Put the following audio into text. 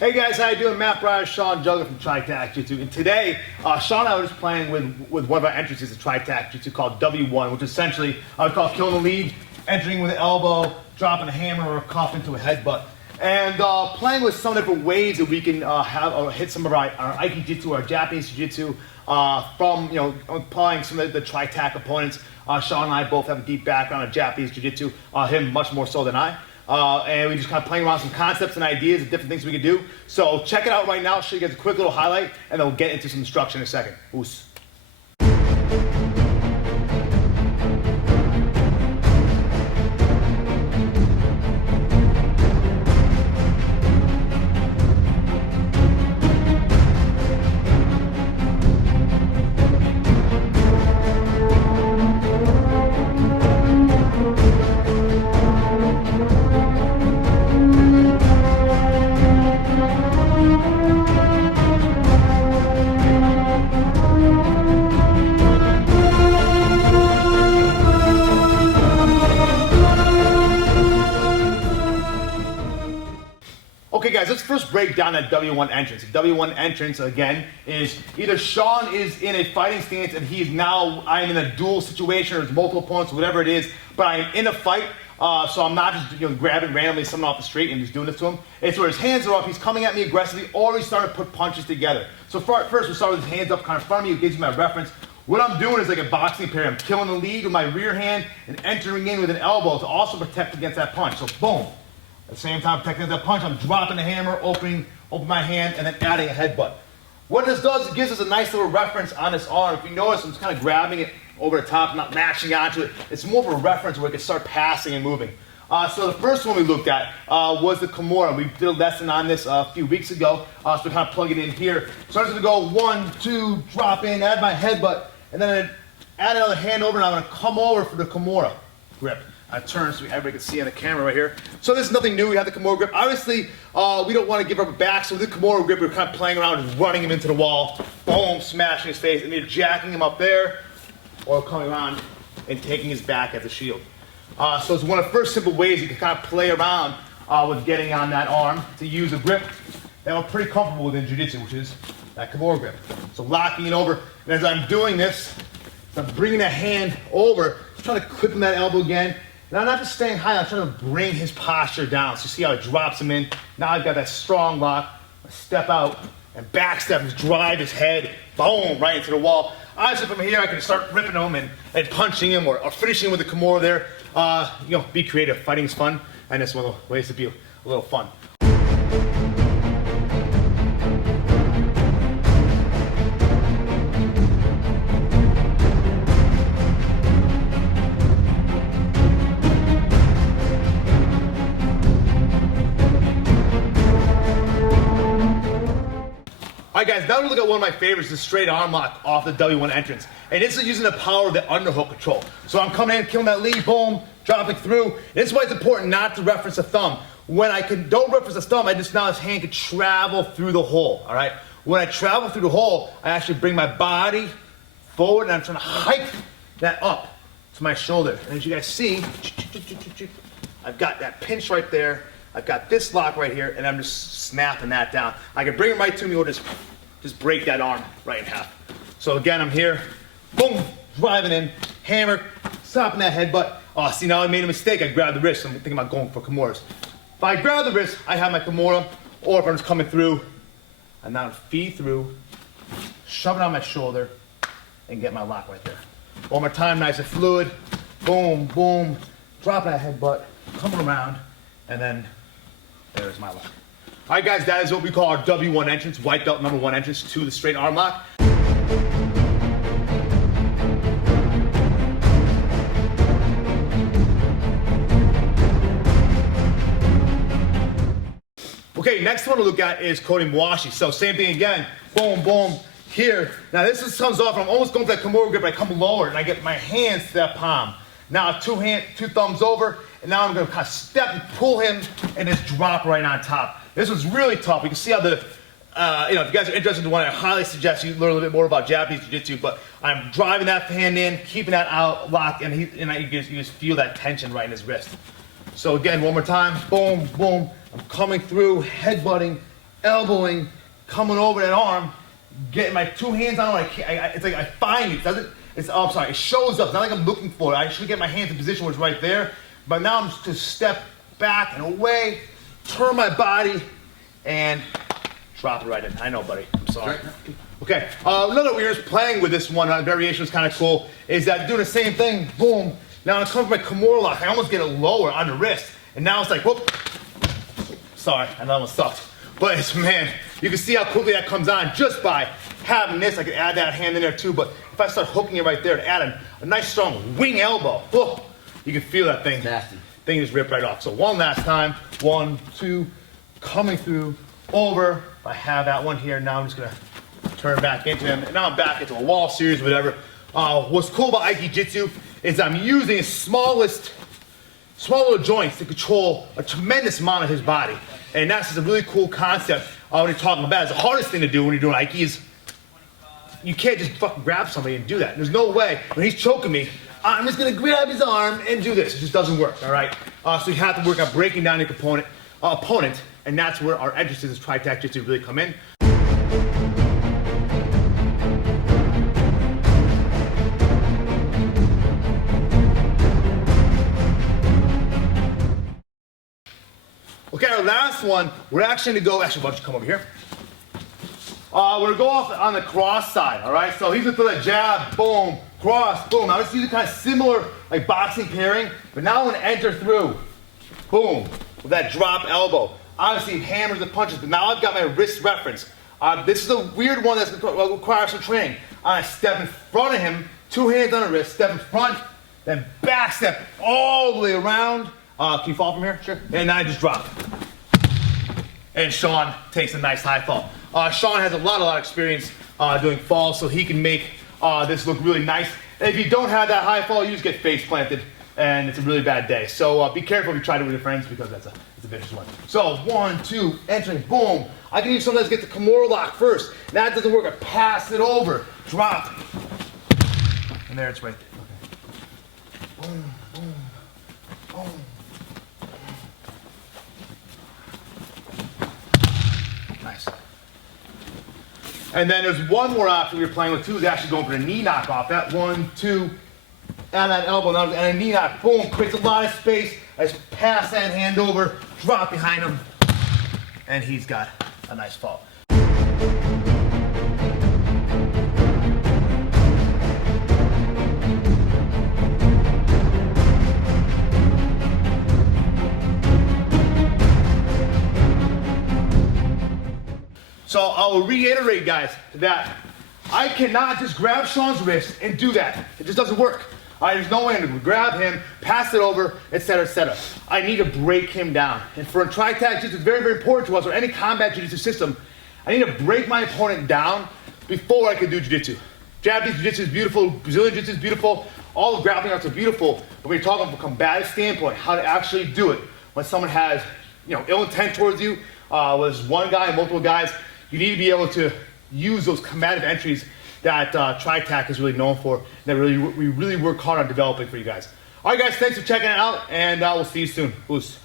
Hey guys, how you doing? Matt Bryers, Sean Jugler from TRITAC-Jitsu. And today, Sean and I were just playing with one of our entrances at TRITAC-Jitsu called W1, which essentially I would call killing the lead, entering with an elbow, dropping a hammer or a cuff into a headbutt. And playing with some different ways that we can hit some of our Aiki-Jutsu, our Japanese Jiu-Jitsu, from applying some of the TRITAC opponents. Sean and I both have a deep background in Japanese Jiu-Jitsu, him much more so than I. And we just kind of playing around some concepts and ideas of different things we can do. So check it out right now. I'll show you guys a quick little highlight, and then we'll get into some instruction in a second. Oos. Okay guys, let's first break down that W1 entrance. The W1 entrance, again, is either Sean is in a fighting stance and I'm in a duel situation or there's multiple opponents, whatever it is, but I am in a fight, so I'm not just grabbing randomly someone off the street and just doing this to him. It's where his hands are up, he's coming at me aggressively, or he's starting to put punches together. So first we'll start with his hands up kind of in front of me, it gives you my reference. What I'm doing is like a boxing parry. I'm killing the lead with my rear hand and entering in with an elbow to also protect against that punch. So boom. At the same time, protecting that punch, I'm dropping the hammer, open my hand, and then adding a headbutt. What this does, it gives us a nice little reference on this arm. If you notice, I'm just kind of grabbing it over the top, not matching onto it. It's more of a reference where it can start passing and moving. So the first one we looked at was the Kamora. We did a lesson on this a few weeks ago, so we kind of plug it in here. So I'm just going to go 1, 2, drop in, add my headbutt, and then add another hand over, and I'm going to come over for the Kamora grip. I turn so everybody can see on the camera right here. So this is nothing new. We have the Kamora grip. Obviously, we don't want to give up a back, so with the Kamora grip, we're kind of playing around and running him into the wall, boom, smashing his face, and either jacking him up there or coming around and taking his back as a shield. So it's one of the first simple ways you can kind of play around with getting on that arm to use a grip that we're pretty comfortable with in Jiu-Jitsu, which is that Kamora grip. So locking it over, and as I'm doing this, I'm bringing that hand over, trying to clip in that elbow again. And I'm not just staying high, I'm trying to bring his posture down. So you see how it drops him in. Now I've got that strong lock. I step out and back step and drive his head, boom, right into the wall. Obviously from here I can start ripping him and punching him or finishing with the Kamora there. Be creative. Fighting is fun, and this is one of the ways to be a little fun. Alright guys, now we look at one of my favorites, the straight arm lock off the W1 entrance. And this is using the power of the underhook control. So I'm coming in, killing that lead, boom, dropping through. And this is why it's important not to reference the thumb. When I don't reference the thumb, now his hand can travel through the hole, alright? When I travel through the hole, I actually bring my body forward and I'm trying to hike that up to my shoulder. And as you guys see, I've got that pinch right there. I've got this lock right here, and I'm just snapping that down. I can bring it right to me or just break that arm right in half. So again, I'm here, boom, driving in, hammer, stopping that headbutt. Oh, see, now I made a mistake. I grabbed the wrist. I'm thinking about going for Kamoras. If I grab the wrist, I have my Kamora, or if I'm just coming through, and now feed through, shove it on my shoulder, and get my lock right there. One more time, nice and fluid, boom, boom, drop that headbutt, coming around, and then there's my lock. All right, guys, that is what we call our W1 entrance, white belt number 1 entrance to the straight arm lock. Okay, next one to look at is Kodi Mawashi. So same thing again, boom, boom, here. Now this comes off, I'm almost going for that Kamora grip, I come lower and I get my hands to that palm. Now two thumbs over, and now I'm gonna kind of step and pull him and just drop right on top. This was really tough. You can see how if you guys are interested in one, I highly suggest you learn a little bit more about Japanese Jiu-Jitsu, but I'm driving that hand in, keeping that out locked, and you just feel that tension right in his wrist. So again, one more time, boom, boom. I'm coming through, headbutting, elbowing, coming over that arm, getting my two hands on it. It's like I find it. I'm sorry, it shows up. It's not like I'm looking for it. I should get my hands in position where it's right there. But now I'm just to step back and away, turn my body, and drop it right in. I know, buddy. I'm sorry. Okay. Another weird playing with this one variation is kind of cool. Is that doing the same thing? Boom. Now I'm coming from my Kamora lock. I almost get it lower on the wrist, and now it's like whoop. Sorry, I almost sucked. But it's, man, you can see how quickly that comes on just by having this. I can add that hand in there too. But if I start hooking it right there to add a nice strong wing elbow, whoa, you can feel that thing. Nasty. Thing just ripped right off. So one last time. 1, 2, coming through, over. I have that one here. Now I'm just gonna turn back into him. And now I'm back into a wall series, whatever. What's cool about Aiki-Jutsu is I'm using his small little joints to control a tremendous amount of his body. And that's just a really cool concept when you're talking about it. It's the hardest thing to do when you're doing Aiki is you can't just fucking grab somebody and do that. There's no way. When he's choking me, I'm just gonna grab his arm and do this. It just doesn't work, all right? So you have to work on breaking down your opponent, and that's where our entrances as TRITAC-Jitsu really come in. Okay, our last one, we're actually gonna go, why don't you come over here? We're gonna go off on the cross side, all right? So he's gonna throw that jab, boom, cross, boom. Now this is kind of similar, like boxing pairing, but now I'm gonna enter through, boom, with that drop elbow. Obviously hammers and punches, but now I've got my wrist reference. This is a weird one that's gonna require some training. I'm gonna step in front of him, two hands on the wrist, step in front, then back step all the way around. Can you fall from here? Sure. And then I just drop. And Sean takes a nice high fall. Sean has a lot of experience doing falls, so he can make this look really nice. And if you don't have that high fall, you just get face planted, and it's a really bad day. So be careful if you try to with your friends, because it's a vicious one. So 1, 2, entering, boom. I can even sometimes get the Kimura lock first. That doesn't work. I pass it over, drop, and there it's right there. Okay. Boom, boom, boom. Nice. And then there's one more option we were playing with too, is actually going for a knee knock off. That 1, 2, and that elbow, and a knee knock, boom, creates a lot of space. I just pass that hand over, drop behind him, and he's got a nice fall. So I will reiterate, guys, that I cannot just grab Sean's wrist and do that. It just doesn't work. There's no way to grab him, pass it over, etc., etc. I need to break him down. And for a TRITAC-Jitsu, it's very, very important to us, or any combat jiu-jitsu system, I need to break my opponent down before I can do jiu-jitsu. Japanese jiu-jitsu is beautiful, Brazilian jiu-jitsu is beautiful, all the grappling arts are beautiful, but when you're talking from a combative standpoint, how to actually do it, when someone has, ill intent towards you, whether it's one guy, multiple guys, you need to be able to use those combative entries that TRITAC is really known for, and that we really work hard on developing for you guys. All right, guys, thanks for checking it out, and we'll see you soon. Peace.